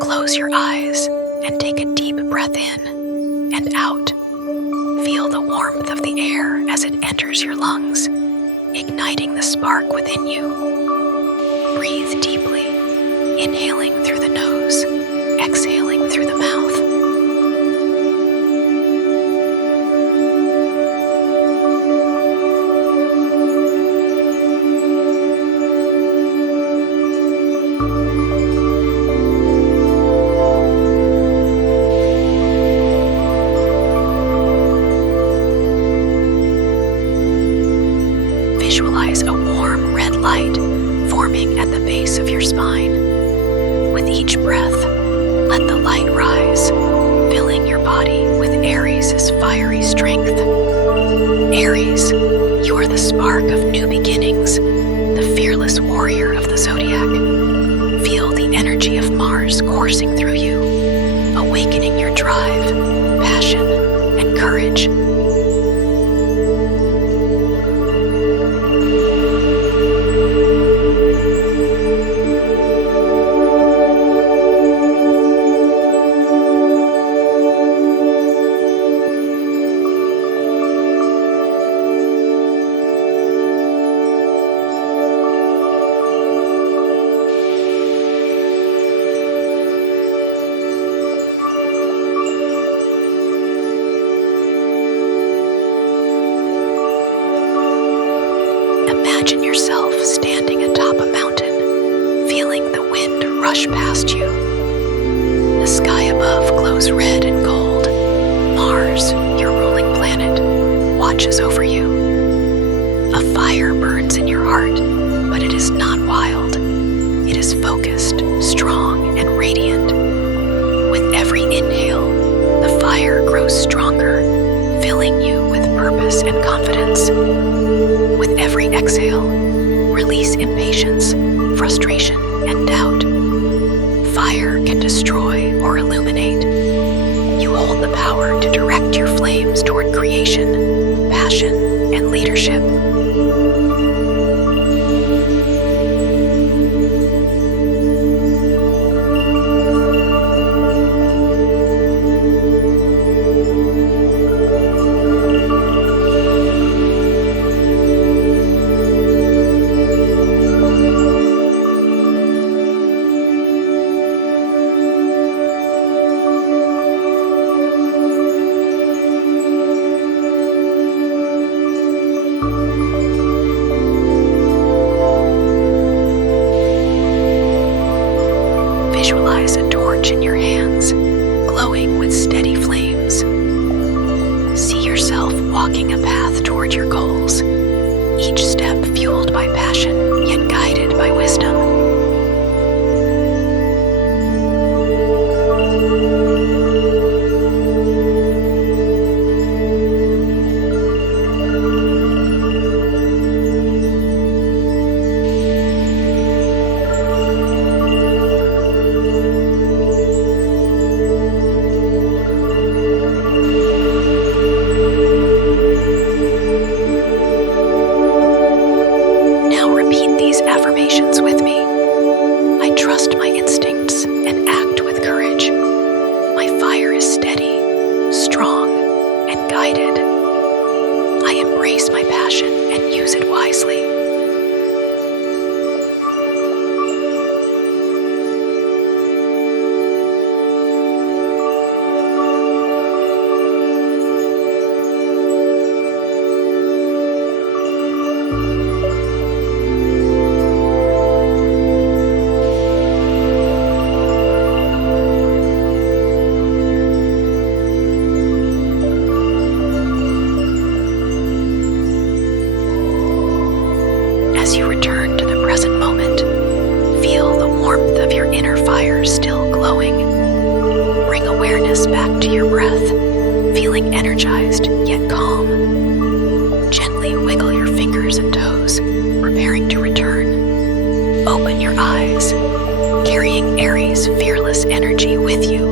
Close your eyes and take a deep breath in and out. Feel the warmth of the air as it enters your lungs, igniting the spark within you. Breathe deeply, inhaling through the nose, exhaling through the mouth. Visualize a warm red light forming at the base of your spine. With each breath, let the light rise, filling your body with Aries' fiery strength. Aries, you are the spark of new beginnings, the fearless warrior of the Zodiac. Feel the energy of Mars coursing through you, awakening your drive, passion, and courage. Imagine yourself standing atop a mountain, feeling the wind rush past you. The sky above glows red and gold. Mars, your ruling planet, watches over you. A fire burns in your heart, but it is not wild. It is focused, strong, and radiant. With every inhale, the fire grows stronger, filling you with purpose and confidence. With every exhale, release impatience, frustration, and doubt. Fire can destroy or illuminate. You hold the power to direct your flames toward creation, passion, and leadership. Visualize a torch in your hands, glowing with steady flames. See yourself walking a path toward your goals, each step fueled by passion, yet guided by wisdom. Affirmations with me. I trust my instincts and act with courage. My fire is steady, strong, and guided. I embrace my passion and use it wisely. As you return to the present moment, feel the warmth of your inner fire still glowing. Bring awareness back to your breath, feeling energized yet calm. Gently wiggle your fingers and toes, preparing to return. Open your eyes, carrying Aries' fearless energy with you.